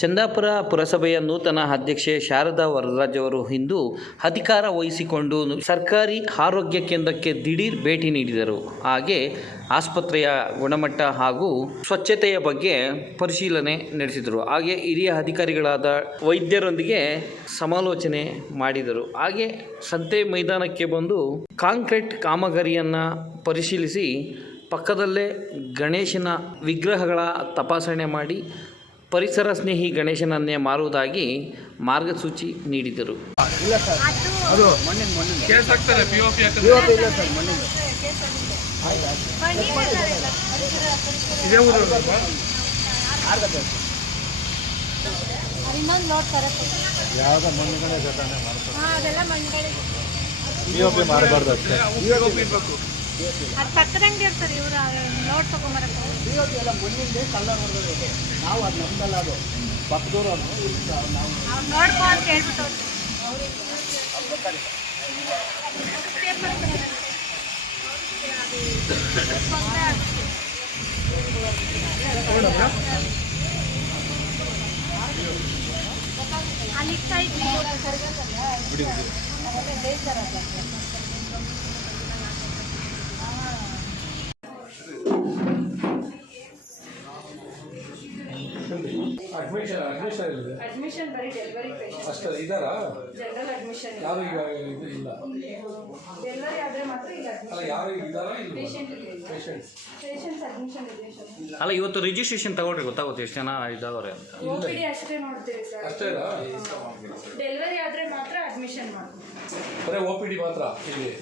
ಚಂದಾಪುರ ಪುರಸಭೆಯ ನೂತನ ಅಧ್ಯಕ್ಷೆ ಶಾರದಾ ವರದರಾಜ್ ಅವರು ಇಂದು ಅಧಿಕಾರ ವಹಿಸಿಕೊಂಡು ಸರ್ಕಾರಿ ಆರೋಗ್ಯ ಕೇಂದ್ರಕ್ಕೆ ದಿಢೀರ್ ಭೇಟಿ ನೀಡಿದರು. ಹಾಗೆ ಆಸ್ಪತ್ರೆಯ ಗುಣಮಟ್ಟ ಹಾಗೂ ಸ್ವಚ್ಛತೆಯ ಬಗ್ಗೆ ಪರಿಶೀಲನೆ ನಡೆಸಿದರು. ಹಾಗೆ ಹಿರಿಯ ಅಧಿಕಾರಿಗಳಾದ ವೈದ್ಯರೊಂದಿಗೆ ಸಮಾಲೋಚನೆ ಮಾಡಿದರು. ಹಾಗೆ ಸಂತೆ ಮೈದಾನಕ್ಕೆ ಬಂದು ಕಾಂಕ್ರೀಟ್ ಕಾಮಗಾರಿಯನ್ನು ಪರಿಶೀಲಿಸಿ ಪಕ್ಕದಲ್ಲೇ ಗಣೇಶನ ವಿಗ್ರಹಗಳ ತಪಾಸಣೆ ಮಾಡಿ ಪರಿಸರ ಸ್ನೇಹಿ ಗಣೇಶನನ್ನೇ ಮಾರುವುದಾಗಿ ಮಾರ್ಗಸೂಚಿ ನೀಡಿದರು. ಸರ್ ಅದು ಮಣ್ಣಿನ ಮಣ್ಣಿನ ಕೇಸ್ ಹಾಕ್ತಾರೆ ಪಿ ಒ ಪಿ ಹಾಕಿದ್ರೆ ಇವತ್ತು ಇಲ್ಲ ಸರ್ ಮಣ್ಣಿನ ಇದೇ ಊರು ಅಲ್ವಾ? ಆರ್ಗತ್ತೆ ಇನ್ನೊಂದು ನೋಟ್ ತರಕ್ಕೆ ಯಾವುದೋ ಮಣ್ಣುಗಳೇ ಜೊತೆ ಮಾಡ್ತಾರೆ ಹಾಂ ಅದೆಲ್ಲ ಮಂಡ್ಗಡೆ ಪಿ ಒ ಪಿ ಮಾಡಬಾರ್ದು ಅಷ್ಟೇ ಅವು ಪಿ ಒ ಪಿ ಇರ್ಬೇಕು ಅದು ಪಕ್ಕದಂಗೆ ಇರ್ತಾರೆ ಇವರು ನೋಟ್ ತೊಗೊಂಬರಕ್ಕೆ ಪಿ ಎಲ್ಲ ಮಣ್ಣಿಂದ ಕಲ್ಲರ್ ಹೊಡೆದಿರೋದು ನಾವು ಅದು ನಮ್ದಲ್ಲ ಅದು ಪಕ್ಕದೂರು ಅದು ನಾವು ನೋಡ್ಕೊ ಅಂತ ಹೇಳ್ಬಿಟ್ಟು ತಗೊಂಡು. ತೊಂದ್ರೆ ಆಗುತ್ತೆ. ಅಡ್ಮಿಷನ್ ಅಡ್ಮಿಷನ್ ಇದೆ ಅಡ್ಮಿಷನ್ ಬರೀ ಡೆಲಿವರಿ ಪೇಷಂಟ್ ಅಷ್ಟೇ ಇದಾರಾ? ಜನರಲ್ ಅಡ್ಮಿಷನ್ ಯಾರು ಈಗ ಇದು ಇಲ್ಲ? ಡೆಲಿವರಿ ಆದರೆ ಮಾತ್ರ ಈಗ ಅಲ್ಲ ಯಾರು ಇದಾರಾ ಇಲ್ಲ ಪೇಷಂಟ್ ಇದೆ ಪೇಷಂಟ್ಸ್ ಪೇಷಂಟ್ಸ್ ಅಡ್ಮಿಷನ್ ಇದೆ ಸರ್ ಅಲ್ಲ ಇವತ್ತು ರಿಜಿಸ್ಟ್ರೇಷನ್ ತಗೊಳ್ರಿ ಗೊತ್ತಾಗುತ್ತೆ ಎಷ್ಟು ಜನ ಇದ್ದಾವ್ರೆ ಅಂತ. ಓಪಿಡಿ ಅಷ್ಟೇ ನೋಡ್ತೀವಿ ಸರ್. ಅಷ್ಟೇ ಡೆಲಿವರಿ ಆದ್ರೆ ಮಾತ್ರ ಅಡ್ಮಿಷನ್ ಮಾಡ್ತೀವಿ. ಬರೀ ಓಪಿಡಿ ಪಿ ಡಿ ಮಾತ್ರ ಇಲ್ಲಿ.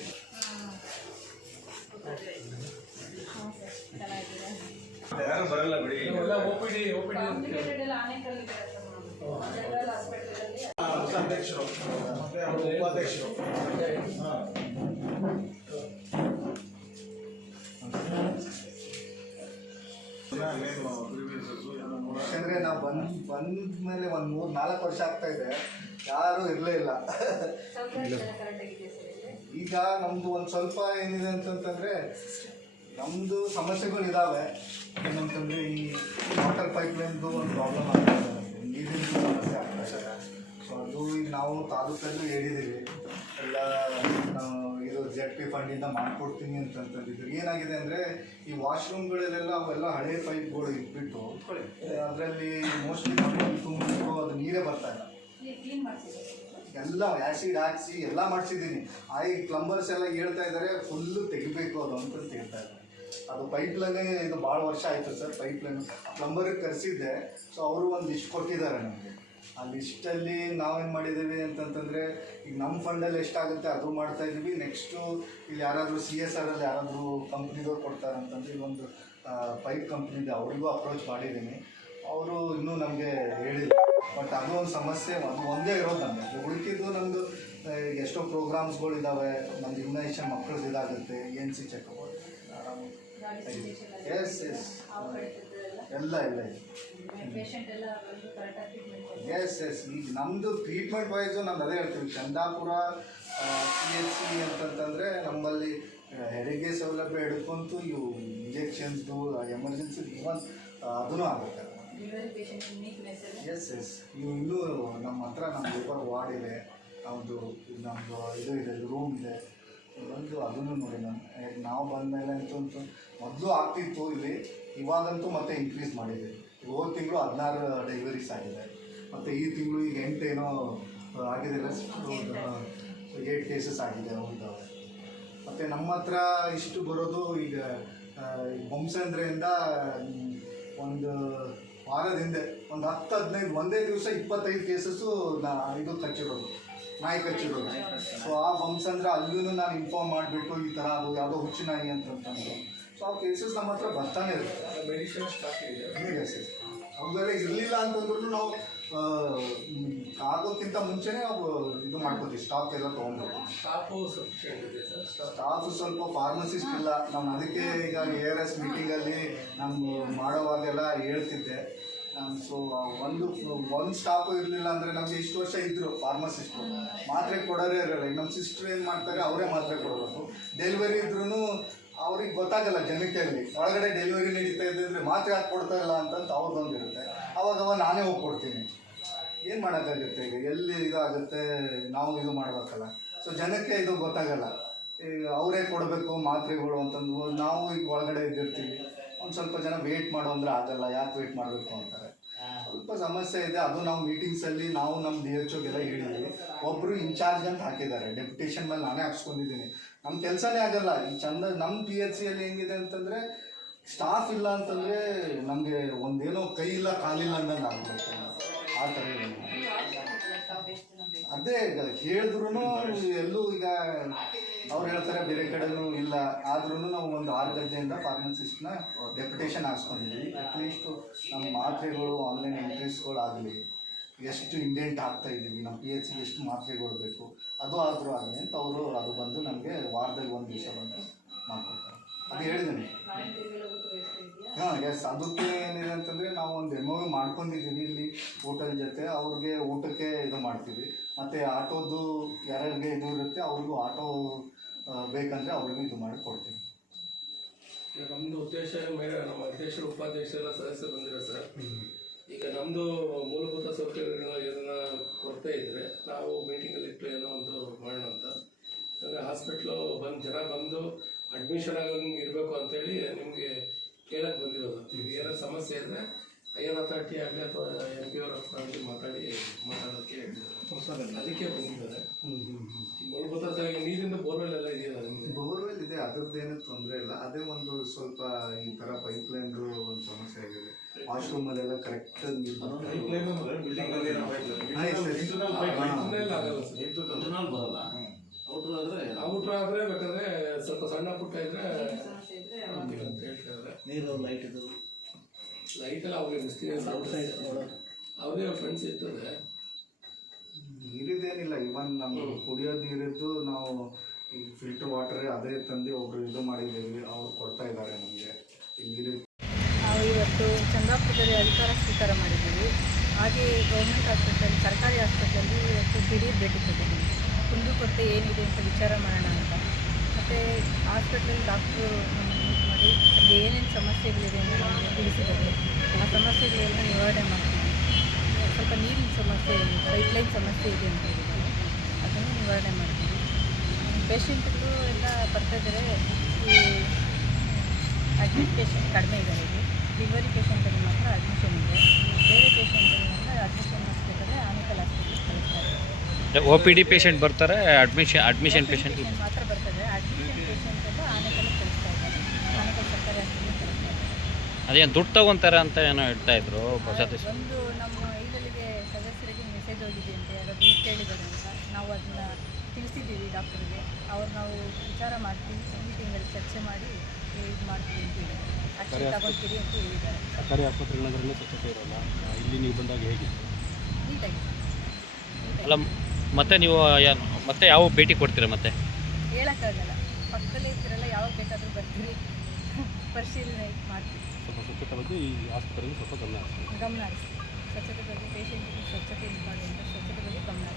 ಆನೇಕಲ್ ಬರಲ್ಲ ಬಿಡಿ. ಜನರಲ್ ಹಾಸ್ಪಿಟಲಲ್ಲಿ ಯಾಕಂದ್ರೆ ನಾವು ಬಂದ್ ಬಂದ ಮೇಲೆ ಒಂದು ಮೂರು ನಾಲ್ಕು ವರ್ಷ ಆಗ್ತಾ ಇದೆ. ಯಾರು ಇರಲೇ ಇಲ್ಲ. ಈಗ ನಮ್ದು ಒಂದು ಸ್ವಲ್ಪ ಏನಿದೆ ಅಂತಂತಂದ್ರೆ ಸಮಸ್ಯೆಗಳು ಸಮಸ್ಯೆಗಳಿದ್ದಾವೆ ಏನಂತಂದ್ರೆ ಈ ವಾಟರ್ ಪೈಪ್ ಲೈನ್ದು ಒಂದು ಪ್ರಾಬ್ಲಮ್ ಆಗ್ತದೆ ನೀರಿನ ಸಮಸ್ಯೆ ಆಗ್ತದೆ ಸೊ ಅದು ಈಗ ನಾವು ತಾಲೂಕಲ್ಲೂ ಹೇಳಿದ್ದೀವಿ. ಎಲ್ಲ ಇದು ಜೆಡ್ ಪಿ ಫಂಡಿಂದ ಮಾಡ್ಕೊಡ್ತೀನಿ ಅಂತಂತಂದಿದ್ರು ಏನಾಗಿದೆ ಅಂದರೆ ಈ ವಾಶ್ರೂಮ್ಗಳಲ್ಲೆಲ್ಲ ಅವೆಲ್ಲ ಹಳೆ ಪೈಪ್ಗಳು ಇಟ್ಬಿಟ್ಟು ಅದರಲ್ಲಿ ಮೋಸ್ಟ್ಲಿ ತುಂಬಿಟ್ಟು ಅದು ನೀರೇ ಬರ್ತಾ ಇಲ್ಲ. ಎಲ್ಲ ಆ್ಯಸಿಡ್ ಹಾಕ್ಸಿ ಎಲ್ಲ ಮಾಡಿಸಿದ್ದೀನಿ. ಆ ಈ ಪ್ಲಂಬರ್ಸ್ ಎಲ್ಲ ಹೇಳ್ತಾ ಇದ್ದಾರೆ ಫುಲ್ಲು ತೆಗಿಬೇಕು ಅದು ಅಂತ ಹೇಳ್ತಾ ಇದ್ದಾರೆ. ಅದು ಪೈಪ್ ಲೈನ್ ಇದು ಭಾಳ ವರ್ಷ ಆಯಿತು ಸರ್ ಪೈಪ್ ಲೈನ್ ಪ್ಲಂಬರಿಗೆ ಕರೆಸಿದ್ದೆ ಸೊ ಅವರು ಒಂದು ಲಿಸ್ಟ್ ಕೊಟ್ಟಿದ್ದಾರೆ ನಮಗೆ. ಆ ಲಿಸ್ಟಲ್ಲಿ ನಾವೇನು ಮಾಡಿದ್ದೀವಿ ಅಂತಂತಂದರೆ, ಈಗ ನಮ್ಮ ಫಂಡಲ್ಲಿ ಎಷ್ಟಾಗುತ್ತೆ ಅದು ಮಾಡ್ತಾ ಇದ್ದೀವಿ. ನೆಕ್ಸ್ಟು ಇಲ್ಲಿ ಯಾರಾದರೂ ಸಿ ಎಸ್ ಆರಲ್ಲಿ ಯಾರಾದರೂ ಕಂಪ್ನಿದವ್ರು ಕೊಡ್ತಾರೆ ಅಂತಂದ್ರೆ ಒಂದು ಪೈಪ್ ಕಂಪ್ನಿದೆ ಅವರಿಗೂ ಅಪ್ರೋಚ್ ಮಾಡಿದ್ದೀನಿ. ಅವರು ಇನ್ನೂ ನಮಗೆ ಹೇಳಿಲ್ಲ. ಬಟ್ ಅದು ಒಂದು ಸಮಸ್ಯೆ, ಅದು ಒಂದೇ ಇರೋದು ನಮಗೆ. ಉಳಿಕಿದ್ದು ನಮ್ಮದು ಎಷ್ಟೋ ಪ್ರೋಗ್ರಾಮ್ಸ್ಗಳು ಇದ್ದಾವೆ ನಮ್ದು ಇಮ್ಯುನೈಸೇಷನ್ ಮಕ್ಕಳದ್ದು ಇದಾಗುತ್ತೆ N C checkup S S ಎಲ್ಲ ಎಲ್ಲ ಎಸ್ ಎಸ್ ಈಗ ನಮ್ಮದು ಟ್ರೀಟ್ಮೆಂಟ್ ವೈಸು ನಾನು ಅದೇ ಹೇಳ್ತೀನಿ. ಚಂದಾಪುರ ಸಿ ಎಚ್ ಸಿ ಅಂತಂತಂದರೆ ನಮ್ಮಲ್ಲಿ ಹೆರಿಗೆ ಸೌಲಭ್ಯ ಹಿಡ್ಕೊಂತು ಇವು ಇಂಜೆಕ್ಷನ್ಸ್ದು ಎಮರ್ಜೆನ್ಸಿ ಇವನ್ ಅದೂ ಆಗುತ್ತೆ. ಎಸ್ ಎಸ್ ಇವು ಇನ್ನೂ ನಮ್ಮ ಹತ್ರ ನಮ್ಮ ಲೇಬರ್ ವಾರ್ಡ್ ಇದೆ. ನಮ್ಮದು ನಮ್ಮದು ಇದು ಇದೆ ರೂಮ್ ಇದೆ. ಬಂದು ಅದನ್ನು ನೋಡಿ ನಾನು. ಯಾಕೆ ನಾವು ಬಂದಮೇಲೆ ಅಂತೂ ಅಂತೂ ಮೊದಲು ಆಗ್ತಿತ್ತು ಇಲ್ಲಿ, ಇವಾಗಂತೂ ಮತ್ತೆ ಇನ್ಕ್ರೀಸ್ ಮಾಡಿದೆ. ಈಗ ಹೋದ ತಿಂಗಳು ಹದಿನಾರು ಡೆಲಿವರೀಸ್ ಆಗಿದೆ. ಮತ್ತು ಈ ತಿಂಗಳು ಈಗ ಎಂಟು ಏನೋ ಆಗಿದೆ ಏಟ್ ಕೇಸಸ್ ಆಗಿದೆ ಹೋಗಿದ್ದಾವೆ. ಮತ್ತು ನಮ್ಮ ಹತ್ರ ಇಷ್ಟು ಬರೋದು ಈಗ ಬೊಂಬಸಂದ್ರೆಯಿಂದ ಒಂದು ವಾರದ ಹಿಂದೆ ಒಂದು ಹತ್ತು ಹದಿನೈದು, ಒಂದೇ ದಿವಸ ಇಪ್ಪತ್ತೈದು ಕೇಸಸ್ಸು ನಾ ಇದು ಕಚ್ಚಿರೋದು ನಾಯಿ ಕಚ್ಚಿರೋದು ಸೊ ಆ ಬಂಪ್ಸ್ ಅಂದರೆ ಅಲ್ಲಿಯೂ ನಾನು ಇನ್ಫಾರ್ಮ್ ಮಾಡಿಬಿಟ್ಟು ಈ ಥರ ಅದು ಯಾವುದೋ ಹುಚ್ಚು ನಾಯಿ ಅಂತಂತಂದು ಸೊ ಆ ಕೇಸಸ್ ನಮ್ಮ ಹತ್ರ ಬರ್ತಾನೆ ಇರುತ್ತೆ. ಮೆಡಿಸಿನ್ ಸ್ಟಾಕ್ ಇದೆ. ಸರ್ ಅವೆಲ್ಲ ಇರಲಿಲ್ಲ ಅಂತಂದ್ರೂ ನಾವು ಆಗೋಕ್ಕಿಂತ ಮುಂಚೆನೇ ನಾವು ಇದು ಮಾಡ್ಕೋತೀವಿ ಸ್ಟಾಕ್ ಎಲ್ಲ ತೊಗೊಂಡು ಸ್ಟಾಫು ಸ್ಟಾಫ್ ಸ್ವಲ್ಪ ಫಾರ್ಮಸಿಸ್ಟ್ ಇಲ್ಲ. ನಮ್ಮ ಅದಕ್ಕೆ ಈಗ ಎ ಆರ್ ಎಸ್ ಮೀಟಿಂಗಲ್ಲಿ ನಮ್ಮ ಮಾಡೋವಾಗೆಲ್ಲ ಹೇಳ್ತಿದ್ದೆ. ಸೊ ಒಂದು ಒಂದು ಸ್ಟಾಪು ಇರಲಿಲ್ಲ ಅಂದರೆ ನಮಗೆ ಇಷ್ಟು ವರ್ಷ ಇದ್ದರು ಫಾರ್ಮಸಿಸ್ಟು ಮಾತ್ರೆ ಕೊಡೋರೇ ಇರಲ್ಲ. ನಮ್ಮ ಸಿಸ್ಟ್ರ್ ಏನು ಮಾಡ್ತಾರೆ, ಅವರೇ ಮಾತ್ರೆ ಕೊಡಬೇಕು. ಡೆಲಿವರಿ ಇದ್ರೂ ಅವ್ರಿಗೆ ಗೊತ್ತಾಗಲ್ಲ ಜನಕ್ಕೆ ಅಲ್ಲಿ ಒಳಗಡೆ ಡೆಲಿವರಿ ನಡೀತಾ ಇದ್ದಿದ್ರೆ ಮಾತ್ರೆ ಹಾಕಿ ಕೊಡ್ತಾ ಇಲ್ಲ ಅಂತಂತ ಅವ್ರದ್ದೊಂದು ಇರುತ್ತೆ ಅವಾಗ ಅವಾಗ ನಾನೇ ಹೋಗಿ ಕೊಡ್ತೀನಿ ಏನು ಮಾಡೋಕ್ಕಾಗುತ್ತೆ ಈಗ? ಎಲ್ಲಿ ಇದಾಗುತ್ತೆ? ನಾವು ಇದು ಮಾಡಬೇಕಲ್ಲ. ಸೊ ಜನಕ್ಕೆ ಇದು ಗೊತ್ತಾಗಲ್ಲ. ಈಗ ಅವರೇ ಕೊಡಬೇಕು ಮಾತ್ರೆಗಳು ಅಂತಂದು. ನಾವು ಈಗ ಒಳಗಡೆ ಇದ್ದಿರ್ತೀವಿ. ಒಂದು ಸ್ವಲ್ಪ ಜನ ವೇಟ್ ಮಾಡು ಅಂದ್ರೆ ಆಗಲ್ಲ ಯಾಕೆ ವೇಟ್ ಮಾಡಬೇಕು ಅಂತಾರೆ. ಸ್ವಲ್ಪ ಸಮಸ್ಯೆ ಇದೆ ಅದು ನಾವು ಮೀಟಿಂಗ್ಸಲ್ಲಿ ನಾವು ನಮ್ಮ ಡಿ ಎಚ್ ಓಗೆಲ್ಲ ಹೇಳಿದ್ವಿ. ಒಬ್ಬರು ಇನ್ಚಾರ್ಜ್ ಅಂತ ಹಾಕಿದ್ದಾರೆ ಡೆಪ್ಯುಟೇಷನ್ ಮೇಲೆ ನಾನೇ ಹಾಕ್ಸ್ಕೊಂಡಿದ್ದೀನಿ. ನಮ್ಮ ಕೆಲಸನೇ ಆಗಲ್ಲ ಈ ಚಂದ ನಮ್ಮ ಪಿ ಎಚ್ ಸಿಯಲ್ಲಿ ಹೆಂಗಿದೆ ಅಂತಂದರೆ ಸ್ಟಾಫ್ ಇಲ್ಲ ಅಂತಂದರೆ ನಮಗೆ ಒಂದೇನೋ ಕೈ ಇಲ್ಲ ಕಾಲಿಲ್ಲ ಅಂದಂಗೆ ಆಗ್ಬಿಡುತ್ತೆ. ಆ ಥರ ಅದೇ ಹೇಳಿದ್ರು ಎಲ್ಲೂ ಈಗ ಅವ್ರು ಹೇಳ್ತಾರೆ ಬೇರೆ ಕಡೆನೂ ಇಲ್ಲ. ಆದ್ರೂ ನಾವು ಒಂದು ಆರು ಗಂಟೆಯಿಂದ ಫಾರ್ಮಸಿಸ್ಟ್ನ ಡೆಪ್ಯುಟೇಷನ್ ಹಾಕ್ಸ್ಕೊಂಡಿದ್ದೀವಿ ಅಟ್ಲೀಸ್ಟು ನಮ್ಮ ಮಾತ್ರೆಗಳು ಆನ್ಲೈನ್ ಎಂಟ್ರೀಸ್ಗಳು ಆಗಲಿ, ಎಷ್ಟು ಇಂಡೆಂಟ್ ಆಗ್ತಾ ಇದ್ದೀವಿ, ನಮ್ಮ ಪಿ ಎಚ್ ಎಷ್ಟು ಮಾತ್ರೆಗಳು ಬೇಕು, ಅದು ಆದರೂ ಆಗಲಿ ಅಂತ ಅವರು ಅದು ಬಂದು ನಮಗೆ ವಾರದಲ್ಲಿ ಒಂದು ದಿವಸ ಬಂದು ಮಾಡ್ಕೊಡ್ತಾರೆ. ಅದು ಹೇಳಿದ್ದೀನಿ. ಹಾಂ ಎಸ್ ಅದಕ್ಕೆ ಏನಿದೆ ಅಂತಂದರೆ ನಾವು ಒಂದು ಎಂ ಮಾಡ್ಕೊಂಡಿದ್ದೀವಿ ಇಲ್ಲಿ ಹೋಟೆಲ್ ಜೊತೆ. ಅವ್ರಿಗೆ ಊಟಕ್ಕೆ ಇದು ಮಾಡ್ತೀವಿ. ಮತ್ತು ಆಟೋದು ಯಾರ್ಯಾರಿಗೆ ಇದು ಇರುತ್ತೆ, ಅವ್ರಿಗೂ ಆಟೋ ಬೇಕಂದರೆ ಅವ್ರಿಗೆ ಇದು ಮಾಡಿ ಕೊಡ್ತೀವಿ. ಈಗ ನಮ್ದು ಉದ್ದೇಶ ಮೇಲೆ ನಮ್ಮ ಅಧ್ಯಕ್ಷರು ಉಪಾಧ್ಯಕ್ಷರ ಸದಸ್ಯರು ಬಂದಿರೋ ಸರ್. ಈಗ ನಮ್ಮದು ಮೂಲಭೂತ ಸೌಕರ್ಯಗಳು ಏನಾರ ಕೊರತೆ ಇದ್ದರೆ ನಾವು ಮೀಟಿಂಗಲ್ಲಿ ಇಟ್ಟು ಏನೋ ಒಂದು ಮಾಡೋಣ ಅಂತ. ಅಂದರೆ ಹಾಸ್ಪಿಟ್ಲು ಬಂದು ಜನ ಬಂದು ಅಡ್ಮಿಷನ್ ಆಗಂಗೆ ಇರಬೇಕು ಅಂತೇಳಿ ನಿಮಗೆ ಕೇಳಕ್ಕೆ ಬಂದಿರೋದು. ಈಗ ಏನಾದ್ರು ಸಮಸ್ಯೆ ಇದ್ದರೆ ಐಎನ್ ಅಥಾರಿಟಿ ಆಗಲಿ ಅಥವಾ ಎಂ ಪಿ ಅವ್ರ ಹತ್ರ ಆಗಲಿ ಮಾತಾಡಿ ಮಾತಾಡೋದಕ್ಕೆ ಅದಕ್ಕೆ ಬಂದಿದ್ದಾರೆ. ಈ ಮೂಲಭೂತ ಸ- ನೀರಿಂದ ಬೋರ್ವೆಲ್ ಎಲ್ಲ ಇದೆಯಲ್ಲ ನಿಮಗೆ ಬೋರ್ವೆಲ್ ಇದೆ ಅದ್ರದ್ದೇನು ತೊಂದರೆ ಇಲ್ಲ. ಅದೇ ಒಂದು ಸ್ವಲ್ಪ ಈ ಥರ ಪೈಪ್ಲೈನ್ದು ಒಂದು ಸಮಸ್ಯೆ ಆಗಿದೆ. ವಾಶ್ರೂಮಲ್ಲೆಲ್ಲ ಕರೆಕ್ಟ್ ಮನೆಯಲ್ಲಿ ಆಗಲ್ಲ ಸರ್. ಔಟ್ರ್ ಆದ್ರೆ ಬೇಕಾದ್ರೆ ಸ್ವಲ್ಪ ಸಣ್ಣ ಪುಟ್ಟ ಇದ್ರೆ ಅಂತ ಹೇಳ್ತಾರೆ ನೀರು ಲೈಟ್ ಇದು. ಲೈಟ್ ಎಲ್ಲ ಅವ್ರಿಗೆ ಎಕ್ಸ್ಪೀರಿಯನ್ಸ್ ಅವ್ರದೇ ಫ್ರೆಂಡ್ಸ್ ಇರ್ತದೆ ನೀರಿದೇನಿಲ್ಲ ಇವನ್ ನಮ್ಗೆ ಕುಡಿಯೋ ನೀರಿದ್ದು ನಾವು ಈ ಫಿಲ್ಟರ್ ವಾಟರ್ ಅದೇ ತಂದು ಒಬ್ರು ಇದು ಮಾಡಿದ್ದೀವಿ ಅವ್ರು ಕೊಡ್ತಾ ಇದ್ದಾರೆ ನಮಗೆ. ಈ ನೀರಿನ ನಾವು ಇವತ್ತು ಚಂದಾಪುರದಲ್ಲಿ ಅಧಿಕಾರ ಸ್ವೀಕಾರ ಮಾಡಿದ್ದೀವಿ. ಹಾಗೆ ಗೌರ್ಮೆಂಟ್ ಆಸ್ಪತ್ರೆಯಲ್ಲಿ ಸರ್ಕಾರಿ ಆಸ್ಪತ್ರೆಯಲ್ಲಿ ಇವತ್ತು ದಿಢೀರ್ ಭೇಟಿ ಕೊಟ್ಟಿದ್ದೀವಿ. ಕುಂದುಕೊರತೆ ಏನಿದೆ ಅಂತ ವಿಚಾರ ಮಾಡೋಣ ಅಂತ. ಮತ್ತು ಹಾಸ್ಪಿಟಲ್ ಡಾಕ್ಟ್ರು ಮೀಟ್ ಮಾಡಿ ಅಲ್ಲಿ ಏನೇನು ಸಮಸ್ಯೆಗಳಿದೆ ಅಂತ ನಮಗೆ ತಿಳಿಸಿದ್ದಾರೆ ಆ ಸಮಸ್ಯೆಗಳೆಲ್ಲ ನಿವಾರಣೆ ಮಾಡ್ತೀವಿ. ಸ್ವಲ್ಪ ನೀರಿನ ಸಮಸ್ಯೆ ಇದೆ ಪೈಪ್ಲೈನ್ ಸಮಸ್ಯೆ ಇದೆ ಅಂತ ಹೇಳಿದ್ದಾರೆ. ಅದನ್ನು ನಿವಾರಣೆ ಮಾಡ್ತೀವಿ. ಪೇಷಂಟ್ಗಳು ಎಲ್ಲ ಬರ್ತಾ ಇದ್ದಾರೆ. ಈ ಅಡ್ಮಿಟ್ ಪೇಷಂಟ್ ಕಡಿಮೆ ಇದ್ದಾರೆ ಇಲ್ಲಿ. ಡಿಲಿವರಿ ಪೇಷಂಟಲ್ಲಿ ಮಾತ್ರ ಅಡ್ಮಿಷನ್ ಇದೆ. ಬೇರೆ ಮಾತ್ರ ಅಡ್ಮಿಷನ್ ಮಾಡಿಸ್ಬೇಕಾದ್ರೆ ಆನಿಕಲ್ ಹಾಸ್ಪಿಟಲ್ ಕಳಿಸ್ತಾರೆ. ಒ ಪಿ ಡಿ ಪೇಷಂಟ್ ಬರ್ತಾರೆ ಅಡ್ಮಿಷನ್ ಅಡ್ಮಿಷನ್ ಪೇಷಂಟ್ ಮಾತ್ರ ಬರ್ತದೆ ಅಡ್ಮಿಷನ್ ಪೇಷಂಟ್ ಎಲ್ಲ ಆನೆಕಲ್ ಕಳಿಸ್ತಾ ಇದ್ದಾರೆ ಆನೆಕಲ್ ಸರ್ಕಾರಿ ಹಾಸ್ಪಿಟಲ್ ಕಳಿಸ್ತಾ ಇದ್ದಾರೆ ಅದೇನು ದುಡ್ಡು ತಗೊಂತಾರೆ ಅಂತ ಏನೋ ಹೇಳ್ತಾ ಇದ್ರು ಸತೀಶ್ ಒಂದು ನಮ್ಮ ಇದರಿಗೆ ಸದಸ್ಯರಿಗೆ ಮೆಸೇಜ್ ಹೋಗಿದೆ ಅಂತ ಯಾರೋ ದುಡ್ಡು ಕೇಳಿದ್ದಾರೆ ಅಂತ. ನಾವು ಅದನ್ನ ತಿಳಿಸಿದ್ದೀವಿ ಡಾಕ್ಟರ್ಗೆ. ಅವ್ರು ನಾವು ವಿಚಾರ ಮಾಡ್ತೀವಿ ಮೀಟಿಂಗಲ್ಲಿ ಚರ್ಚೆ ಮಾಡಿ ಇದು ಮಾಡ್ತೀವಿ ಅಂತ ಹೇಳಿದ್ದಾರೆ ಅಷ್ಟೇ ತಗೊಳ್ತೀರಿ ಅಂತ ಹೇಳಿದ್ದಾರೆ. ಸರ್ಕಾರಿ ಆಸ್ಪತ್ರೆಗಳಲ್ಲೂ ಸ್ವಚ್ಛತೆ ಇರೋಲ್ಲ ಇಲ್ಲಿ ನೀವು ಬಂದಾಗ ಹೇಗೆ? ನೀಟಾಗಿ. ಅಲ್ಲ ಮತ್ತೆ ನೀವು ಯಾ- ಮತ್ತೆ ಯಾವ ಭೇಟಿ ಕೊಡ್ತೀರಾ ಮತ್ತೆ? ಹೇಳೋಕ್ಕಾಗಲ್ಲ. ಪಕ್ಕದಲ್ಲೇ ಇರ್ತಿರಲ್ಲ ಯಾವಾಗ ಬೇಕಾದರೂ ಬರ್ತೀರಿ. ಪರಿಶೀಲನೆ ಮಾಡ್ತೀವಿ. ಸ್ವಲ್ಪ ಸ್ವಚ್ಛತೆ ಬಗ್ಗೆ ಈ ಆಸ್ಪತ್ರೆಯಲ್ಲಿ ಸ್ವಲ್ಪ ಗಮನ ಗಮನ ಸ್ವಚ್ಛತೆ ಬಗ್ಗೆ ಪೇಷಂಟ್ಗೆ ಸ್ವಚ್ಛತೆ ಇಂಪಾರ್ಟೆಂಟ್ ಸ್ವಚ್ಛತೆ ಬಗ್ಗೆ ಗಮನ